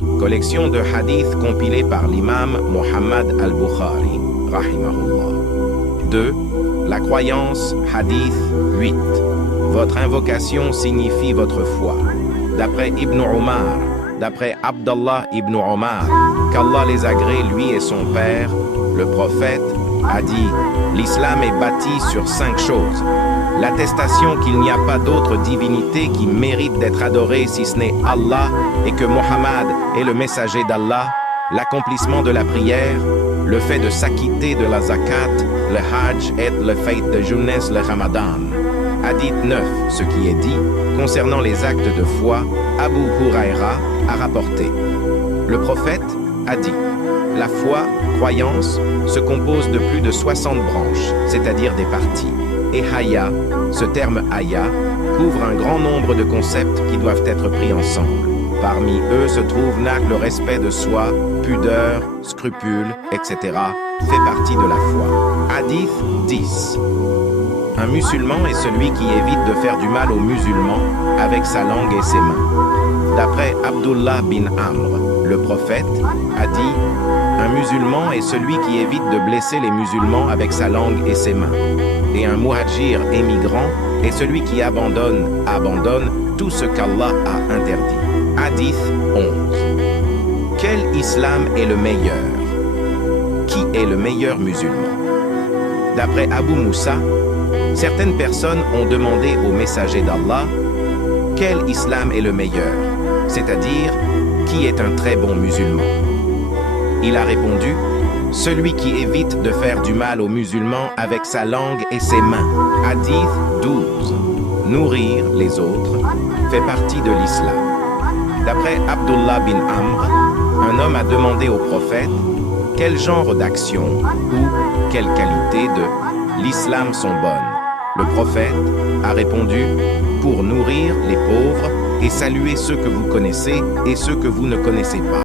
Collection de hadiths compilés par l'imam Muhammad al-Bukhari, rahimahullah. 2. La croyance, hadith 8. Votre invocation signifie votre foi. D'après Ibn Omar, d'après Abdallah ibn Omar, qu'Allah les agrée, lui et son père, le prophète a dit: l'islam est bâti sur 5 choses. L'attestation qu'il n'y a pas d'autre divinité qui mérite d'être adorée si ce n'est Allah et que Mohammed est le messager d'Allah, l'accomplissement de la prière, le fait de s'acquitter de la zakat, le hajj et le fête de jeunesse, le ramadan. Hadith 9, ce qui est dit concernant les actes de foi, Abu Huraira a rapporté. Le prophète a dit: la foi, croyance, se compose de plus de 60 branches, c'est-à-dire des parties. Et haya, ce terme haya, couvre un grand nombre de concepts qui doivent être pris ensemble. Parmi eux se trouve le respect de soi, pudeur, scrupules, etc. fait partie de la foi. Hadith 10. Un musulman est celui qui évite de faire du mal aux musulmans avec sa langue et ses mains. D'après Abdullah bin Amr, le prophète a dit: un musulman est celui qui évite de blesser les musulmans avec sa langue et ses mains. Et un muhajir émigrant est celui qui abandonne tout ce qu'Allah a interdit. Hadith 11. Quel islam est le meilleur? Qui est le meilleur musulman? D'après Abu Moussa, certaines personnes ont demandé au messager d'Allah: quel islam est le meilleur? C'est-à-dire, qui est un très bon musulman? Il a répondu: celui qui évite de faire du mal aux musulmans avec sa langue et ses mains. Hadith 12. Nourrir les autres fait partie de l'islam. D'après Abdullah bin Amr, un homme a demandé au prophète quel genre d'action ou quelle qualité de l'islam sont bonnes. Le prophète a répondu: pour nourrir les pauvres et saluer ceux que vous connaissez et ceux que vous ne connaissez pas.